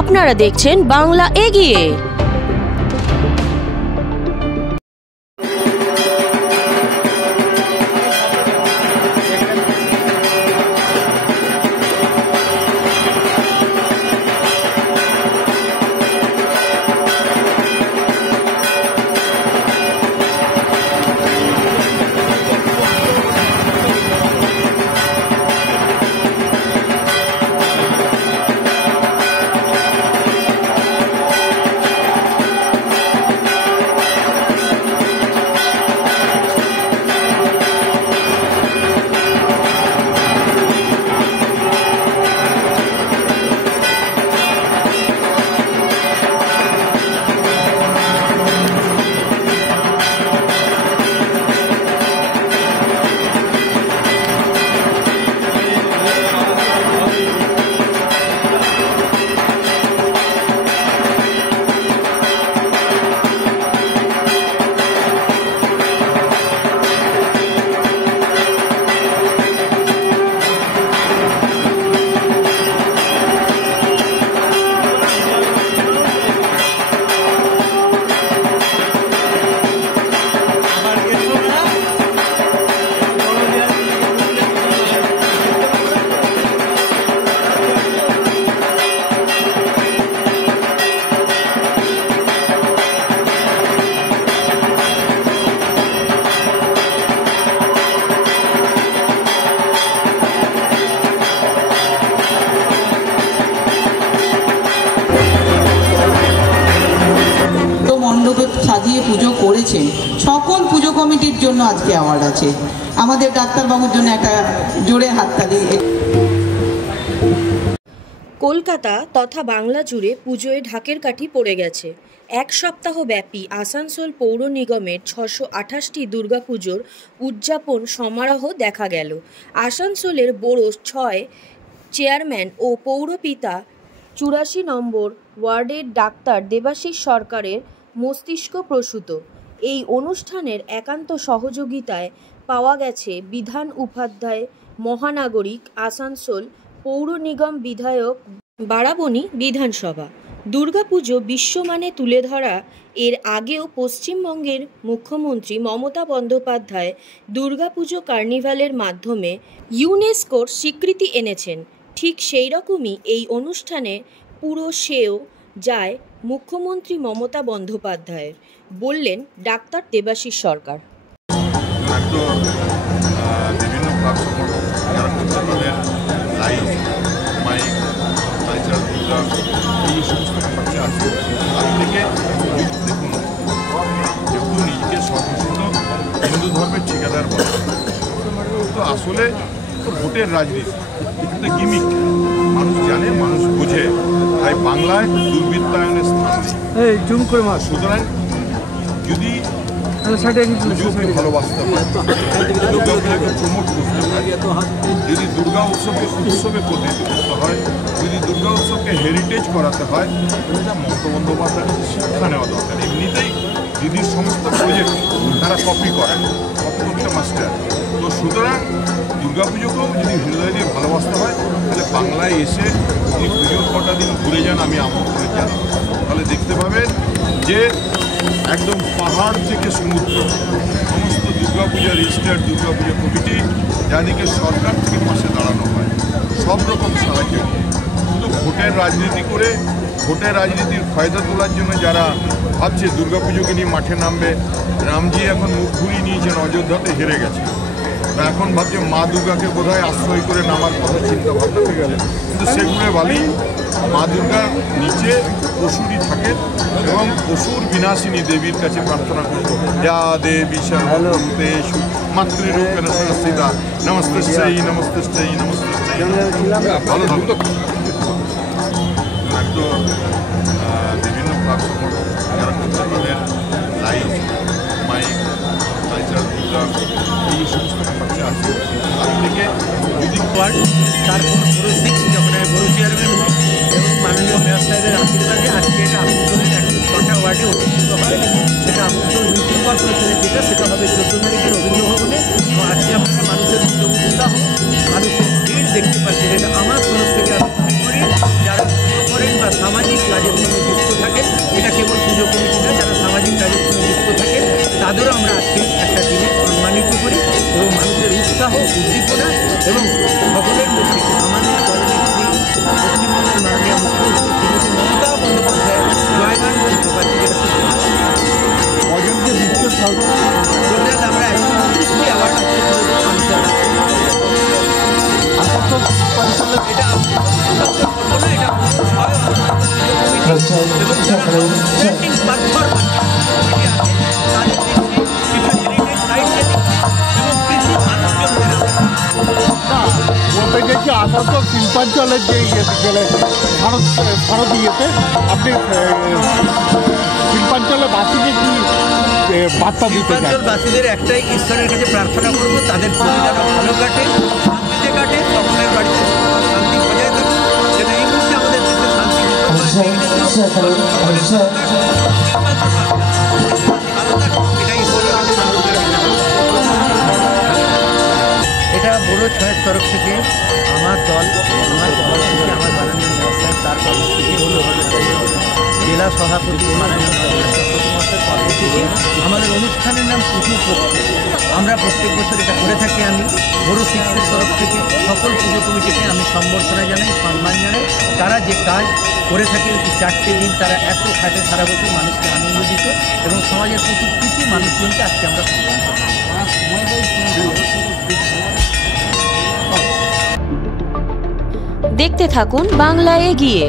আপনারা দেখছেন বাংলা এগিয়ে। সাজিয়ে পুজো করেছেন সকল পুজো কমিটির জন্য আজকে অ্যাওয়ার্ড আছে। আমাদের ডাক্তারবাবুর জন্য একটা জোরে হাততালি। কলকাতা তথা বাংলা জুড়ে পুজোয় ঢাকের কাঠি পড়ে গেছে। এক সপ্তাহ ব্যাপী আসানসোল পৌর নিগমের 628টি দুর্গাপুজোর উদযাপন সমারোহ দেখা গেল। আসানসোলের বোরো 6 চেয়ারম্যান ও পৌরপিতা 84 নম্বর ওয়ার্ডের ডাক্তার দেবাশিস সরকারের মস্তিষ্ক প্রসূত এই অনুষ্ঠানের একান্ত সহযোগিতায় পাওয়া গেছে বিধান উপাধ্যায়, মহানাগরিক, আসানসোল পৌর নিগম, বিধায়ক, বারাবণী বিধানসভা। দুর্গাপুজো বিশ্বমানে তুলে ধরা এর আগেও পশ্চিমবঙ্গের মুখ্যমন্ত্রী মমতা বন্দ্যোপাধ্যায় দুর্গাপুজো কার্নিভালের মাধ্যমে ইউনেস্কোর স্বীকৃতি এনেছেন। ঠিক সেই রকমই এই অনুষ্ঠানে পুরো শ্রেয় যায় মুখ্যমন্ত্রী মমতা বন্দ্যোপাধ্যায়ের, বললেন ডাক্তার দেবাশিস সরকার। বিভিন্ন প্ল্যাটফর্ম যারা তাদের লাইভ মাইক কালচারাল প্রোগ্রাম এই সমস্ত খরচা আছে তার থেকে দেখুন যেহেতু নিজেকে সর্বসিদ্ধ হিন্দু ধর্মের ঠিকাদার বলে, তো আসলে তো ভোটের রাজনীতি একটা গিমিক, মানুষ জানে, মানুষ বোঝে, তাই বাংলায় দুর্বৃত্তায়নের স্থান নেই। সুতরাং যদি পুজোকে ভালোবাসতে হয়, দুর্গাপুজোকে প্রমোট করতে হয়, যদি দুর্গা উৎসবকে উৎসবে পরিণত করতে হয়, যদি দুর্গা উৎসবকে হেরিটেজ করাতে হয়, এটা মমতা বন্দ্যোপাধ্যায়ের শিক্ষা নেওয়া দরকার। এমনিতেই দিদির সমস্ত প্রজেক্ট তারা কপি করেন, কপি করতে মাস্টার। তো সুতরাং দুর্গাপুজোকেও যদি হৃদয় দিয়ে ভালোবাসতে হয়, তাহলে বাংলায় এসে যদি পুজোর কটা দিন ঘুরে যান, আমি আমন্ত্রণ জানাবো, তাহলে দেখতে পাবেন যে একদম পাহাড় থেকে সমুদ্র সমস্ত দুর্গাপূজা রেজিস্টার্ড দুর্গাপূজা কমিটি, যাদেরকে সরকার থেকে পাশে দাঁড়ানো হয় সব রকম সাহায্য নিয়ে, শুধু ভোটের রাজনীতি করে ভোটের রাজনীতির ফায়দা তোলার জন্য যারা ভাবছে দুর্গাপুজোকে নিয়ে মাঠে নামবে। রামজি এখন মুখ ঘুরিয়ে নিয়েছেন, অযোধ্যাতে হেরে গেছে, এখন ভাবছে মা দুর্গাকে বোধহয় আশ্রয় করে নামার কথা চিন্তা ভাবনা হয়ে গেলে, কিন্তু সেগুলো বালি মা দুর্গার নিচে অসুরই থাকেন এবং অসুর বিনাশিনী দেবীর কাছে প্রার্থনা করব, যা দেবী সর্বভূতেষু মাতৃরূপেণ সংস্থিতা নমস্তস্যৈ নমস্তস্যৈ নমস্তস্যৈ। ভালো থাকতো একদম বিভিন্ন প্ল্যাটফর্ম যারা তাদের লাইভ মাইক কালচারাল প্রোগ্রাম এই সমস্ত খরচা আছে তার থেকে যদি তার বড় দিক যখন বড় চেয়ারম্যান এবং মাননীয় মেয়র সাহেবের আশীর্বাদে আজকে এটা আসানসোলের 106টা ওয়ার্ডে অনুষ্ঠিত হয়। সেটা আসানসোল মিউনিসিপাল কর্পোরেশনের সেটা হবে 14 তারিখে রবীন্দ্র ভবনে। তো আজকে আপনারা মানুষের উৎসাহ, মানুষের ভিড় দেখতে পাচ্ছেন। এটা আমার তরফ থেকে আমি মনে করি যারা পুজো করেন বা যারা সামাজিক কাজের সঙ্গে যুক্ত থাকেন, এটা কেবল পুজো কমিটি না, যারা সামাজিক কাজের সঙ্গে যুক্ত থাকেন তাদেরও আমরা আজকে একটা দিনে সম্মানিত করি এবং মানুষের উৎসাহ, উদ্দীপনা এবং সকলের মধ্যে আমাদের দলনেত্রী পশ্চিমবঙ্গের মাননীয় মুখ্যমন্ত্রী শ্রীমতী মমতা বন্দ্যোপাধ্যায় জয়গান করতে পারছি, যেটা খুব কজনকে দিচ্ছে টোটাল আমরা 130টি অ্যাওয়ার্ড আছে মানুষের। এটা করবো না, এটা এবং যারা আউটস্ট্যান্ডিং পারফরম্যান্স কমিটি আছে তাদের দিচ্ছি কিছু হেরিটেজ সাইট এবং কৃষি মানুষজনদের বলতে চাইছি আসানসোল শিল্পাঞ্চলের যে গেলে ভারত ইয়েতে আপনি শিল্পাঞ্চলের বাসীকে কি বার্তা দিতে চান? শিল্পাঞ্চলবাসীদের একটাই ঈশ্বরের কাছে প্রার্থনা করবো তাদের পরিচালনা ভালো কাটে, শান্তিতে কাটে, সকলের বাড়িতে শান্তি বজায় থাকে, যেন এই মুহূর্তে আমাদের দেশে শান্তি এটা বড় ছয়ের তরফ থেকে আমার দল, আমার তরফ থেকে আমার মাননীয় মেয়র তার তরফ থেকে জেলা সভাপতি মাননীয় প্রতিমন্ত্রীর তরফ থেকে আমাদের অনুষ্ঠানের নাম পুজো পক্ষ। আমরা প্রত্যেক বছর এটা করে থাকি। আমি বড় শিক্ষের তরফ থেকে সকল পুজো কমিটিকে আমি সম্বর্ধনা জানাই, সম্মান জানাই। তারা যে কাজ করে থাকে এই 4টে দিন তারা এত খাটে সারা বছর মানুষকে আনন্দ দিত এবং সমাজের প্রতি কিছু মানুষজনকে আজকে আমরা দেখতে থাকুন বাংলা এগিয়ে।